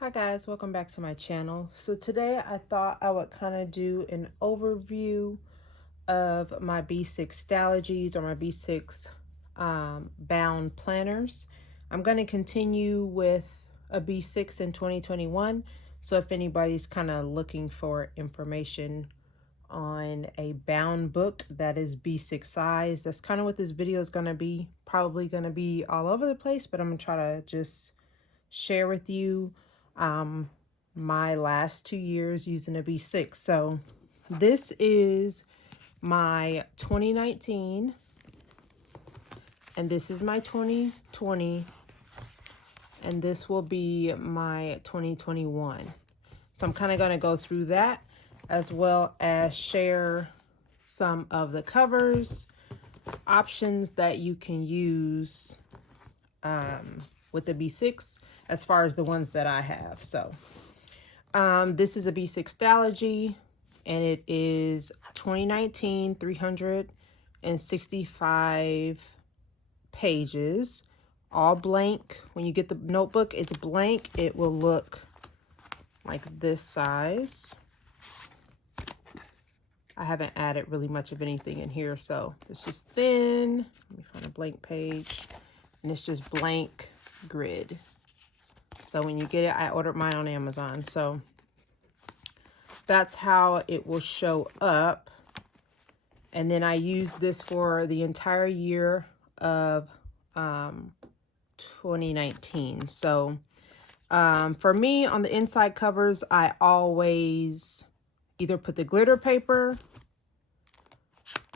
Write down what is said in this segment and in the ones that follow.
Hi guys, welcome back to my channel. So today I thought I would kind of do an overview of my B6 Stalogies or my B6 bound planners. I'm going to continue with a B6 in 2021. So if anybody's kind of looking for information on a bound book that is B6 size, that's kind of what this video is going to be. Probably going to be all over the place, but I'm going to try to just share with you my last 2 years using a B6. So this is my 2019 and this is my 2020 and this will be my 2021. So I'm kind of going to go through that as well as share some of the covers, options that you can use with the B6 as far as the ones that I have. So this is a B6 Stalogy and it is 2019, 365 pages, all blank. When you get the notebook, it's blank. It will look like this size. I haven't added really much of anything in here, so it's just thin. Let me find a blank page. And it's just blank grid. So when you get it, I ordered mine on Amazon. So that's how it will show up. And then I use this for the entire year of 2019. So for me, on the inside covers, I always either put the glitter paper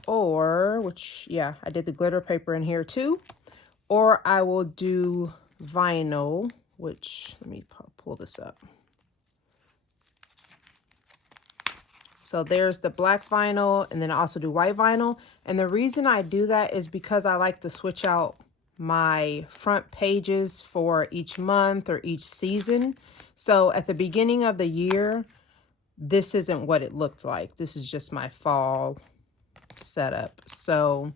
or, which, yeah, I did the glitter paper in here too. Or I will do vinyl, which, let me pull this up. So there's the black vinyl, and then I also do white vinyl. And the reason I do that is because I like to switch out my front pages for each month or each season. So at the beginning of the year, this isn't what it looked like. This is just my fall setup. So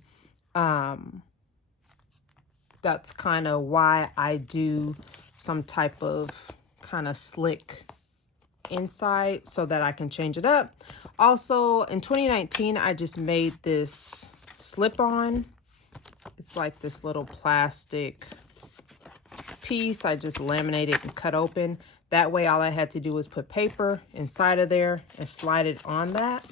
that's kind of why I do some type of kind of slick inside so that I can change it up. Also, in 2019, I just made this slip-on. It's like this little plastic piece. I just laminated and cut open. That way, all I had to do was put paper inside of there and slide it on that.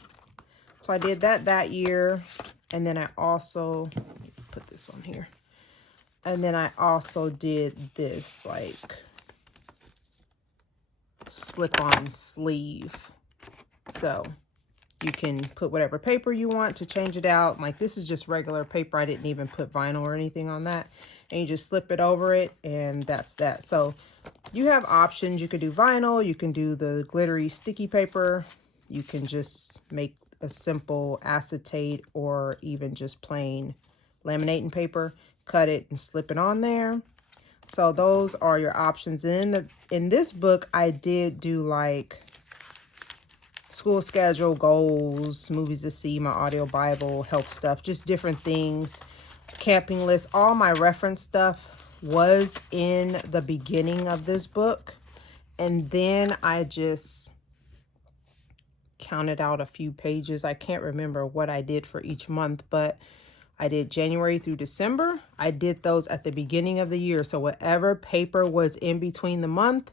So I did that year. And then I also, let me put this on here. And then I also did this like slip-on sleeve. So you can put whatever paper you want to change it out. Like this is just regular paper. I didn't even put vinyl or anything on that. And you just slip it over it and that's that. So you have options. You could do vinyl. You can do the glittery sticky paper. You can just make a simple acetate or even just plain laminating paper. Cut it and slip it on there. So those are your options. In this book, I did do like school schedule, goals, movies to see, my audio Bible, health stuff, just different things, camping list. All my reference stuff was in the beginning of this book. And then I just counted out a few pages. I can't remember what I did for each month, but I did January through December. I did those at the beginning of the year. So whatever paper was in between the month,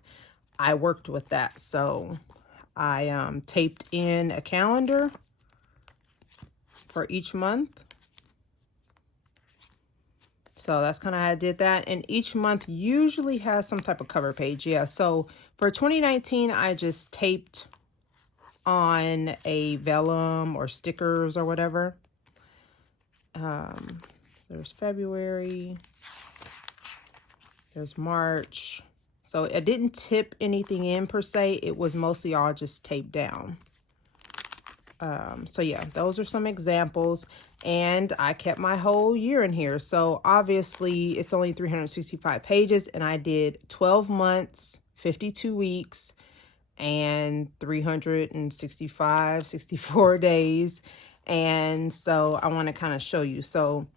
I worked with that. So I taped in a calendar for each month. So that's kind of how I did that. And each month usually has some type of cover page. Yeah, so for 2019, I just taped on a vellum or stickers or whatever. There's February, there's March. So I didn't tip anything in per se. It was mostly all just taped down. So yeah, those are some examples. And I kept my whole year in here. So obviously it's only 365 pages and I did 12 months, 52 weeks, and 64 days. And so I want to kind of show you. So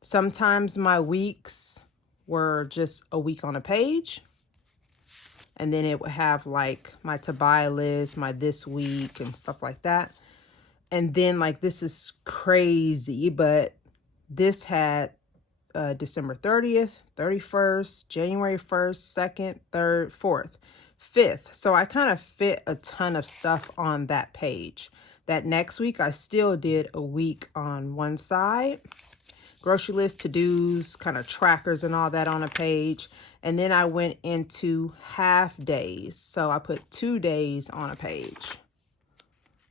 sometimes my weeks were just a week on a page. And then it would have like my to buy list, my this week and stuff like that. And then like, this is crazy, but this had December 30th, 31st, January 1st, 2nd, 3rd, 4th, 5th. So I kind of fit a ton of stuff on that page. That next week, I still did a week on one side. Grocery list, to-dos, kind of trackers and all that on a page. And then I went into half days. So I put 2 days on a page.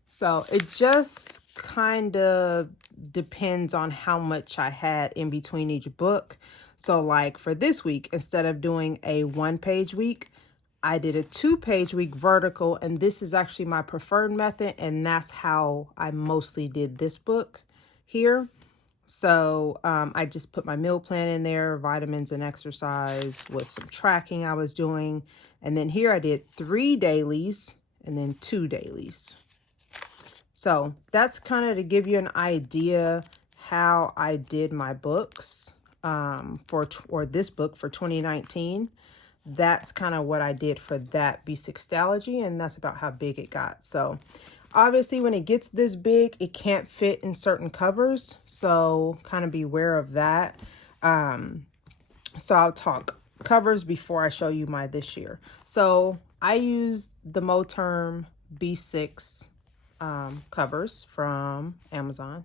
So it just kind of depends on how much I had in between each book. So like for this week, instead of doing a 1-page week, I did a 2-page week vertical, and this is actually my preferred method, and that's how I mostly did this book here. So I just put my meal plan in there, vitamins and exercise with some tracking I was doing. And then here I did 3 dailies and then 2 dailies. So that's kind of to give you an idea how I did my books or this book for 2019. That's kind of what I did for that B6 Stalogy, and that's about how big it got. So obviously when it gets this big, it can't fit in certain covers. So kind of beware of that. So I'll talk covers before I show you my this year. So I used the Moterm B6 covers from Amazon.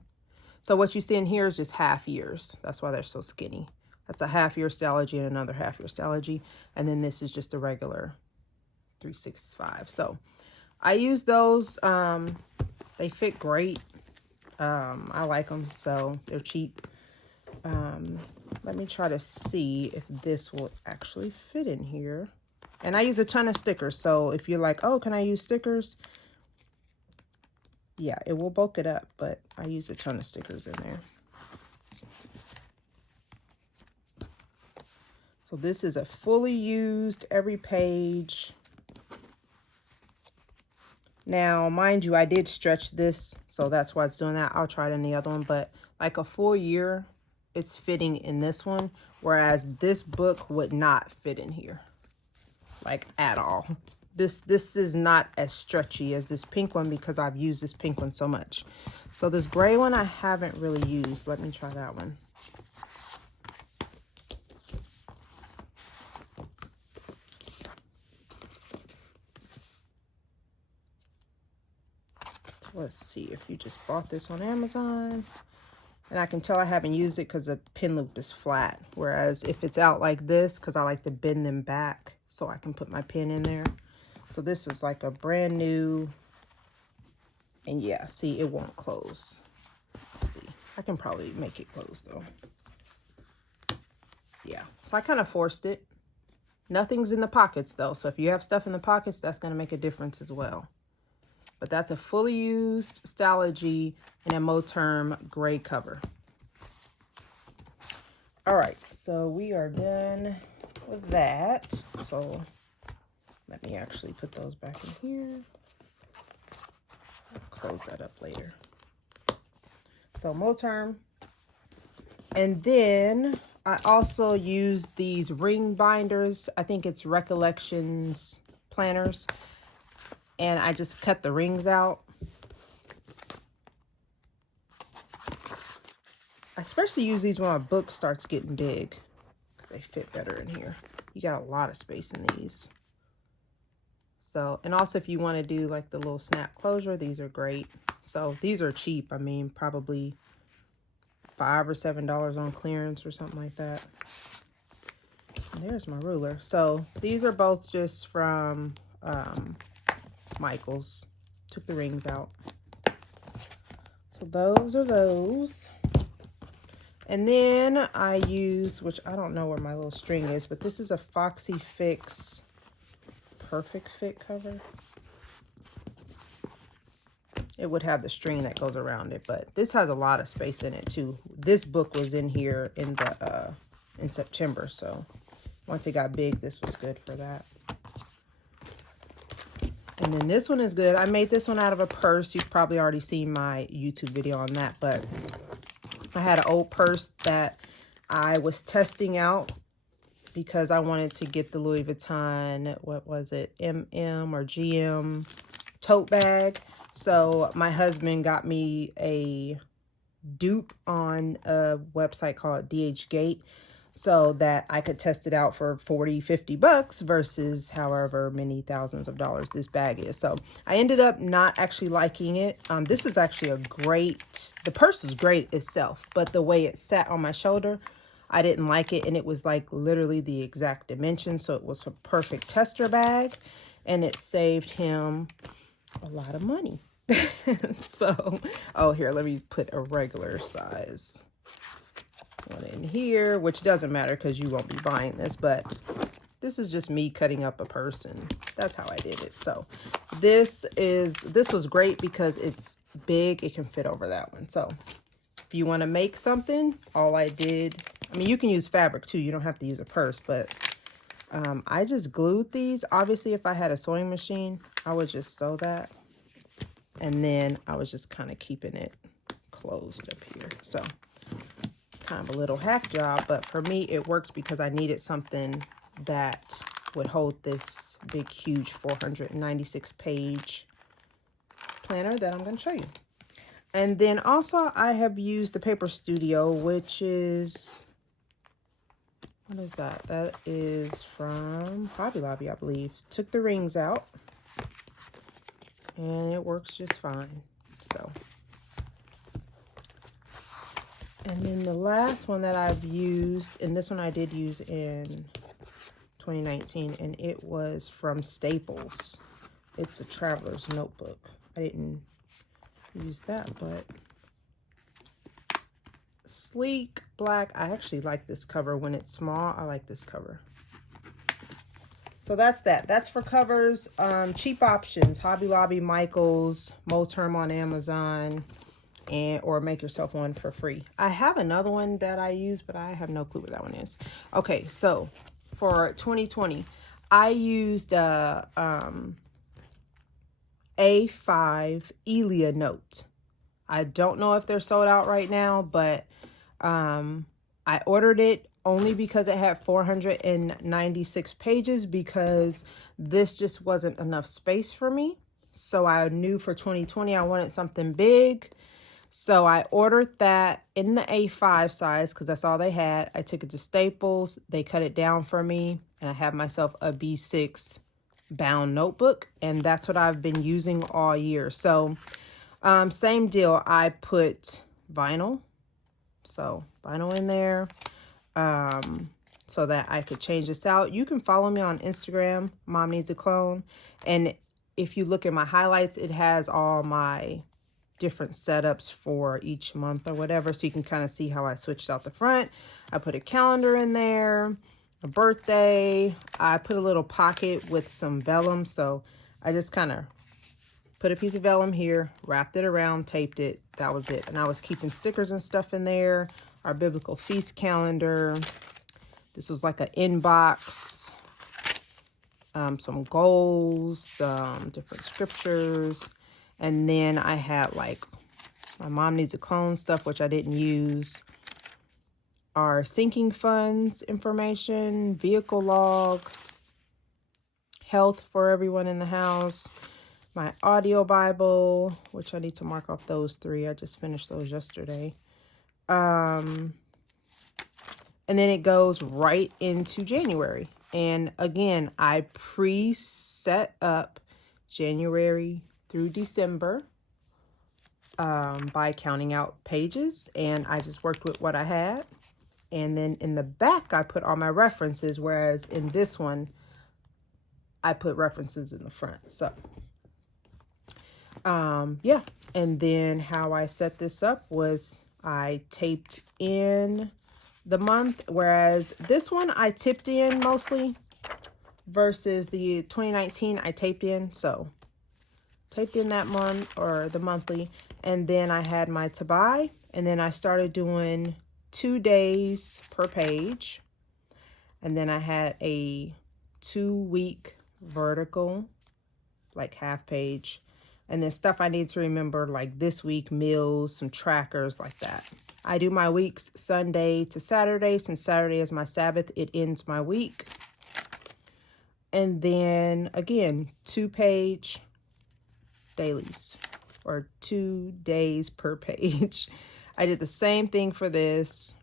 So what you see in here is just half years. That's why they're so skinny. That's a half-year Stalogy and another half-year Stalogy. And then this is just a regular 365. So I use those. They fit great. I like them, so they're cheap. Let me try to see if this will actually fit in here. And I use a ton of stickers. So if you're like, oh, can I use stickers? Yeah, it will bulk it up, but I use a ton of stickers in there. So this is a fully used every page. Now, mind you, I did stretch this, so that's why it's doing that. I'll try it in the other one, but like a full year, it's fitting in this one, whereas this book would not fit in here, like at all. This is not as stretchy as this pink one because I've used this pink one so much. So this gray one I haven't really used. Let me try that one. So let's see if you just bought this on Amazon. And I can tell I haven't used it because the pin loop is flat. Whereas if it's out like this, because I like to bend them back so I can put my pin in there. So this is like a brand new, and yeah, see, it won't close. Let's see, I can probably make it close though. Yeah, so I kind of forced it. Nothing's in the pockets though. So if you have stuff in the pockets, that's going to make a difference as well. But that's a fully used Stalogy and a Moterm gray cover. All right, so we are done with that. So let me actually put those back in here. I'll close that up later. So Moterm. And then I also use these ring binders. I think it's Recollections planners. And I just cut the rings out. I especially use these when my book starts getting big, because they fit better in here. You got a lot of space in these. So, and also if you want to do like the little snap closure, these are great. So these are cheap. I mean, probably $5 or $7 on clearance or something like that. And there's my ruler. So these are both just from Michael's. Took the rings out. So those are those. And then I use, which I don't know where my little string is, but this is a Foxy Fix Perfect Fit cover. It would have the string that goes around it, but this has a lot of space in it too. This book was in here in the in September, so once it got big, this was good for that. And then this one is good. I made this one out of a purse. You've probably already seen my YouTube video on that, but I had an old purse that I was testing out because I wanted to get the Louis Vuitton, what was it, MM or GM tote bag. So my husband got me a dupe on a website called DHgate so that I could test it out for 40, 50 bucks versus however many thousands of dollars this bag is. So I ended up not actually liking it. This is actually the purse was great itself, but the way it sat on my shoulder, I didn't like it. And it was like literally the exact dimension. So it was a perfect tester bag, and it saved him a lot of money. So, oh, here, let me put a regular size one in here, which doesn't matter because you won't be buying this, but this is just me cutting up a purse, and that's how I did it. So this was great because it's big. It can fit over that one. So if you want to make something, all I did, I mean, you can use fabric too. You don't have to use a purse, but I just glued these. Obviously, if I had a sewing machine, I would just sew that. And then I was just kind of keeping it closed up here. So kind of a little hack job, but for me, it worked because I needed something that would hold this big, huge 496 page planner that I'm going to show you. And then also I have used the Paper Studio, which is, what is that? That is from Hobby Lobby, I believe. Took the rings out, and it works just fine. So, and then the last one that I've used, and this one I did use in 2019, and it was from Staples. It's a traveler's notebook. I didn't use that, but sleek black. I actually like this cover. When it's small, I like this cover. So that's that. That's for covers. Cheap options: Hobby Lobby, Michaels, Moterm on Amazon, or make yourself one for free. I have another one that I use, but I have no clue what that one is. Okay, so for 2020, I used a A5 Elia note. I don't know if they're sold out right now, but I ordered it only because it had 496 pages, because this just wasn't enough space for me. So I knew for 2020 I wanted something big. So I ordered that in the A5 size because that's all they had. I took it to Staples. They cut it down for me, and I have myself a B6 bound notebook, and that's what I've been using all year. So same deal. I put vinyl. So vinyl in there. So that I could change this out. You can follow me on Instagram, Mom Needs a Clone. And if you look at my highlights, it has all my different setups for each month or whatever. So you can kind of see how I switched out the front. I put a calendar in there, a birthday. I put a little pocket with some vellum. So I just kind of put a piece of vellum here, wrapped it around, taped it. That was it. And I was keeping stickers and stuff in there. Our biblical feast calendar. This was like an inbox, some goals, different scriptures. And then I had like my Mom Needs a Clone stuff, which I didn't use. Our sinking funds information, vehicle log, health for everyone in the house, my audio Bible, which I need to mark off those 3. I just finished those yesterday. And then it goes right into January. And again, I pre-set up January through December by counting out pages. And I just worked with what I had. And then in the back, I put all my references. Whereas in this one, I put references in the front. So, yeah. And then how I set this up was I taped in the month, whereas this one I tipped in mostly versus the 2019 I taped in. So taped in that month or the monthly, and then I had my to buy, and then I started doing 2 days per page, and then I had a 2-week vertical, like half page, And then stuff I need to remember, like this week, meals, some trackers like that. I do my weeks Sunday to Saturday. Since Saturday is my Sabbath, it ends my week. And then again, 2-page dailies, or 2 days per page. I did the same thing for this.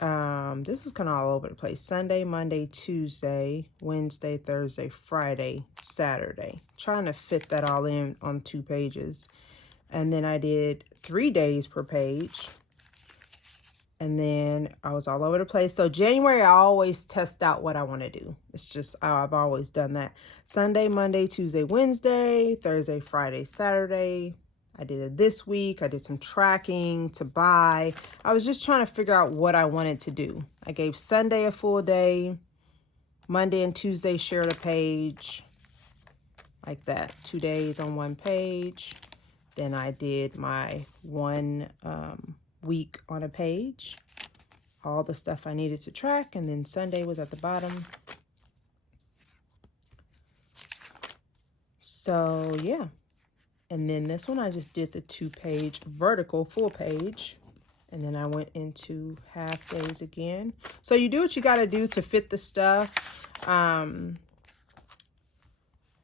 This was kind of all over the place. Sunday, Monday, Tuesday, Wednesday, Thursday, Friday, Saturday. Trying to fit that all in on 2 pages. And then I did 3 days per page. And then I was all over the place. So January, I always test out what I want to do. It's just, I've always done that. Sunday, Monday, Tuesday, Wednesday, Thursday, Friday, Saturday. I did it this week. I did some tracking to buy. I was just trying to figure out what I wanted to do. I gave Sunday a full day. Monday and Tuesday shared a page. Like that. 2 days on 1 page. Then I did my 1 week on a page. All the stuff I needed to track. And then Sunday was at the bottom. So, yeah. And then this one, I just did the 2-page vertical full page. And then I went into half days again. So you do what you got to do to fit the stuff.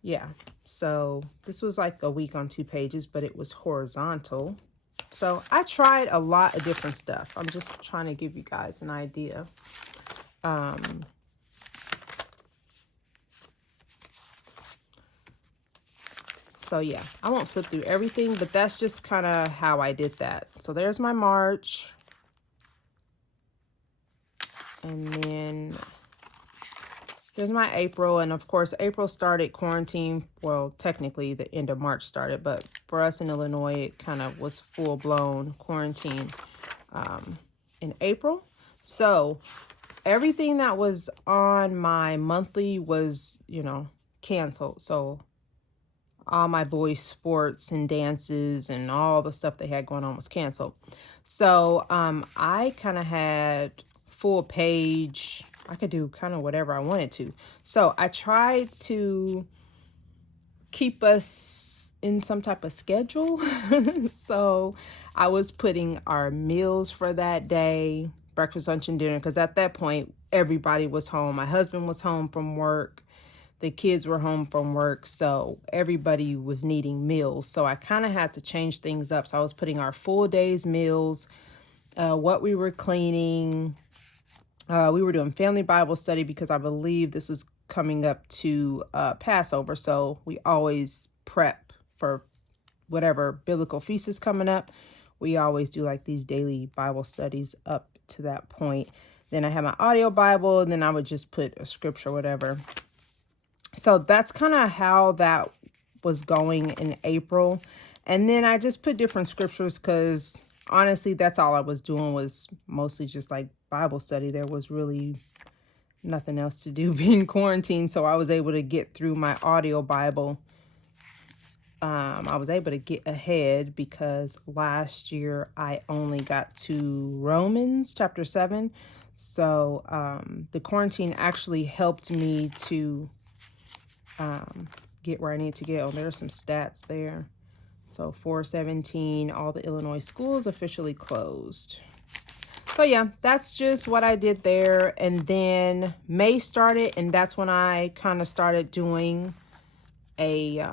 Yeah. So this was like a week on 2 pages, but it was horizontal. So I tried a lot of different stuff. I'm just trying to give you guys an idea. So yeah, I won't flip through everything, but that's just kind of how I did that. So there's my March. And then there's my April. And of course, April started quarantine. Well, technically the end of March started, but for us in Illinois, it kind of was full blown quarantine in April. So everything that was on my monthly was, you know, canceled. So all my boys' sports and dances and all the stuff they had going on was canceled. So I kind of had full page. I could do kind of whatever I wanted to. So I tried to keep us in some type of schedule. So I was putting our meals for that day, breakfast, lunch, and dinner, because at that point, everybody was home. My husband was home from work. The kids were home from work, so everybody was needing meals. So I kind of had to change things up. So I was putting our full day's meals, what we were cleaning. We were doing family Bible study because I believe this was coming up to Passover. So we always prep for whatever biblical feast is coming up. We always do like these daily Bible studies up to that point. Then I had my audio Bible, and then I would just put a scripture, whatever. So that's kind of how that was going in April. And then I just put different scriptures because honestly, that's all I was doing, was mostly just like Bible study. There was really nothing else to do being quarantined. So I was able to get through my audio Bible. I was able to get ahead because last year I only got to Romans chapter 7. So the quarantine actually helped me to get where I need to get. Oh, there's some stats there. So 417, all the Illinois schools officially closed. So yeah, that's just what I did there. And then May started, and that's when I kind of started doing a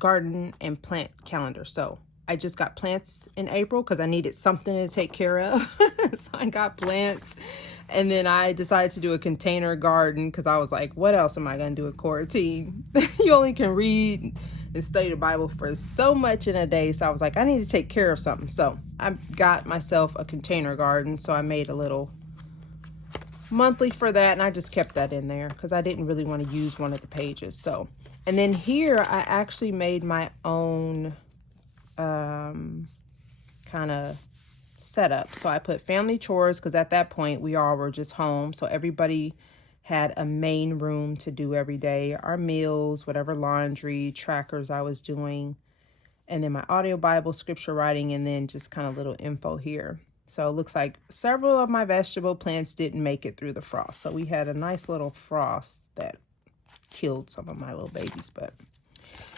garden and plant calendar. So I just got plants in April because I needed something to take care of. So I got plants. And then I decided to do a container garden because I was like, what else am I going to do in quarantine? You only can read and study the Bible for so much in a day. So I was like, I need to take care of something. So I got myself a container garden. So I made a little monthly for that. And I just kept that in there because I didn't really want to use one of the pages. So, and then here I actually made my own kind of setup. So I put family chores because at that point we all were just home. So everybody had a main room to do every day, our meals, whatever laundry, trackers I was doing, and then my audio Bible, scripture writing, and then just kind of little info here. So it looks like several of my vegetable plants didn't make it through the frost. So we had a nice little frost that killed some of my little babies, but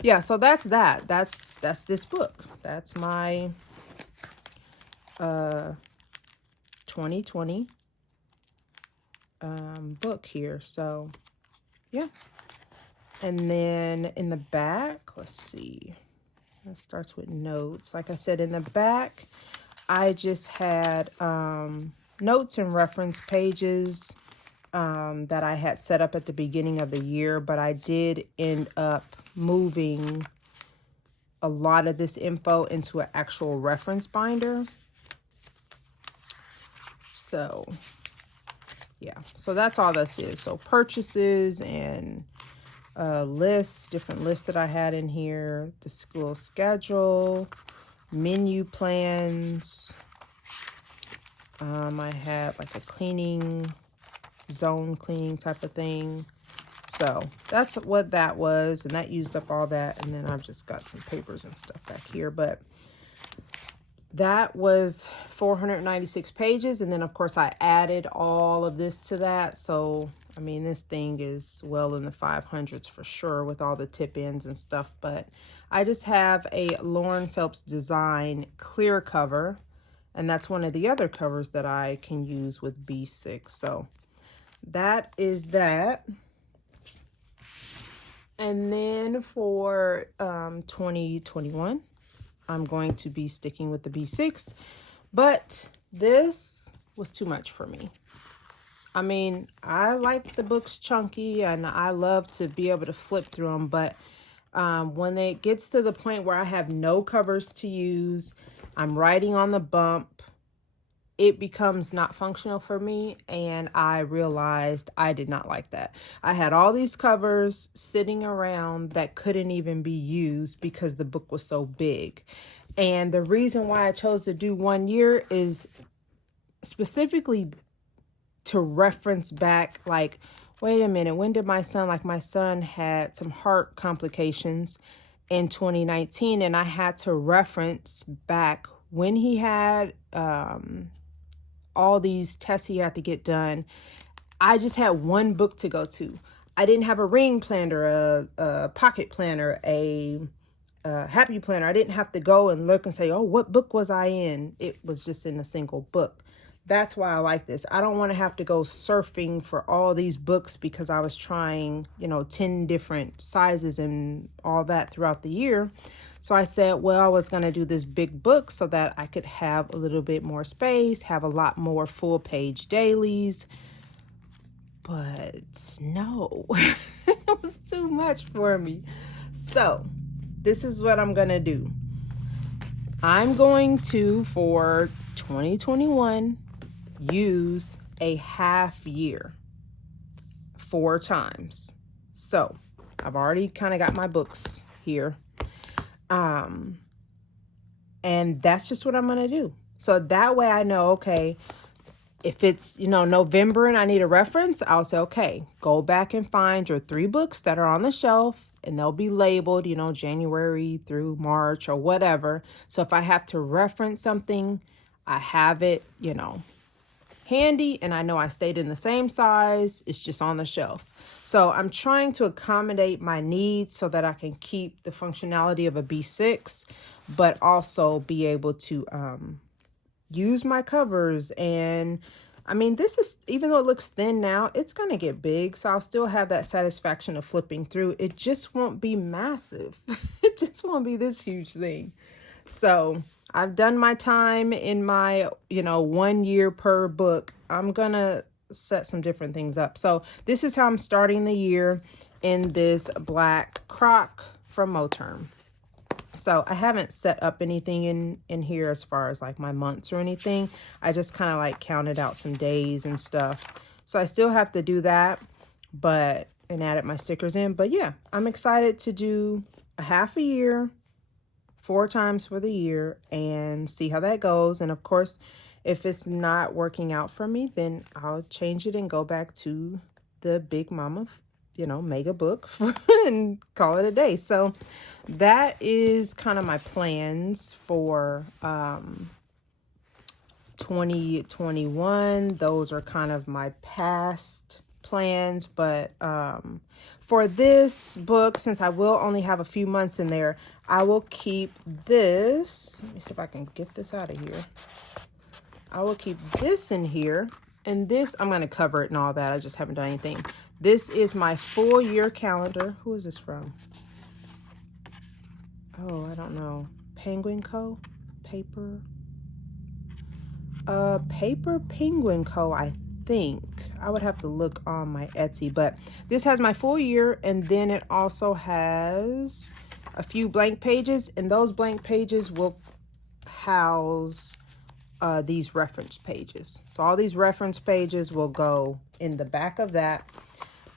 yeah, so that's that. That's this book. That's my 2020 book here. So yeah. And then in the back, let's see. It starts with notes. Like I said, in the back, I just had notes and reference pages that I had set up at the beginning of the year, but I did end up moving a lot of this info into an actual reference binder. So yeah, so that's all this is. So purchases and lists, different lists that I had in here, the school schedule, menu plans. I had like a cleaning zone cleaning type of thing. So that's what that was, and that used up all that. And then I've just got some papers and stuff back here, but that was 496 pages. And then of course I added all of this to that. So I mean, this thing is well in the 500s for sure with all the tip ends and stuff. But I just have a Lauren Phelps design clear cover, and that's one of the other covers that I can use with B6. So that is that. And then for 2021, I'm going to be sticking with the B6, but this was too much for me. I mean, I like the books chunky and I love to be able to flip through them, but when it gets to the point where I have no covers to use, I'm writing on the bump, it becomes not functional for me, and I realized I did not like that. I had all these covers sitting around that couldn't even be used because the book was so big. And the reason why I chose to do 1 year is specifically to reference back, like, wait a minute, when did my son had some heart complications in 2019, and I had to reference back when he had all these tests he had to get done. I just had one book to go to. I didn't have a ring planner, a pocket planner, a happy planner. I didn't have to go and look and say, oh, what book was I in? It was just in a single book. That's why I like this. I don't want to have to go surfing for all these books because I was trying, 10 different sizes and all that throughout the year. So I said, well, I was going to do this big book so that I could have a little bit more space, have a lot more full page dailies. But no, it was too much for me. So this is what I'm going to do. I'm going to, for 2021, use a half year 4 times. So I've already kind of got my books here. And that's just what I'm going to do. So that way I know, okay, if it's, November and I need a reference, I'll say, okay, go back and find your 3 books that are on the shelf, and they'll be labeled, January through March or whatever. So if I have to reference something, I have it, handy, and I know I stayed in the same size. It's just on the shelf. So I'm trying to accommodate my needs so that I can keep the functionality of a B6, but also be able to use my covers. And I mean, this is, even though it looks thin now, it's going to get big. So I'll still have that satisfaction of flipping through. It just won't be massive. It just won't be this huge thing. So I've done my time in my, 1 year per book. I'm going to set some different things up. So this is how I'm starting the year in this black croc from Moterm. So I haven't set up anything in here as far as like my months or anything. I just kind of like counted out some days and stuff. So I still have to do that, and added my stickers in. But yeah, I'm excited to do a half a year, 4 times for the year, and see how that goes. And of course, if it's not working out for me, then I'll change it and go back to the Big Mama, mega book and call it a day. So that is kind of my plans for 2021. Those are kind of my past plans, but for this book, since I will only have a few months in there, I will keep this. Let me see if I can get this out of here. I will keep this in here, and this, I'm going to cover it and all that. I just haven't done anything. This is my full year calendar. Who is this from? Oh, I don't know. Penguin Co. Paper Penguin Co. I think. I would have to look on my Etsy, but this has my full year, and then it also has a few blank pages, and those blank pages will house these reference pages. So all these reference pages will go in the back of that,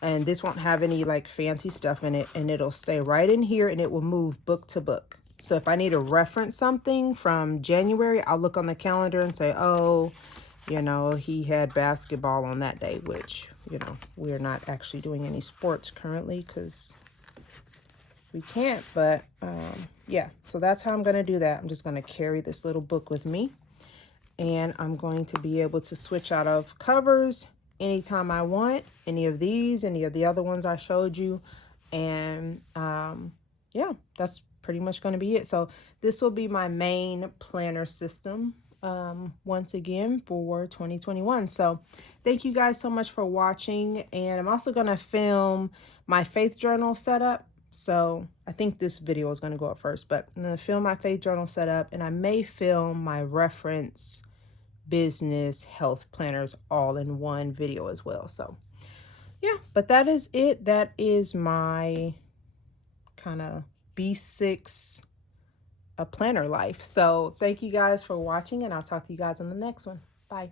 and this won't have any like fancy stuff in it, and it'll stay right in here, and it will move book to book. So if I need to reference something from January, I'll look on the calendar and say, oh, you know, he had basketball on that day, which, you know, we're not actually doing any sports currently because we can't. But yeah, so that's how I'm going to do that. I'm just going to carry this little book with me, and I'm going to be able to switch out of covers anytime I want, any of these, any of the other ones I showed you. And yeah, that's pretty much going to be it. So this will be my main planner system once again for 2021. So thank you guys so much for watching, and I'm also going to film my faith journal setup. So I think this video is going to go up first, but I'm going to film my faith journal setup, and I may film my reference business health planners all in one video as well. So yeah, but that is it. That is my kind of B6 planner life. So thank you guys for watching, and I'll talk to you guys in the next one. Bye.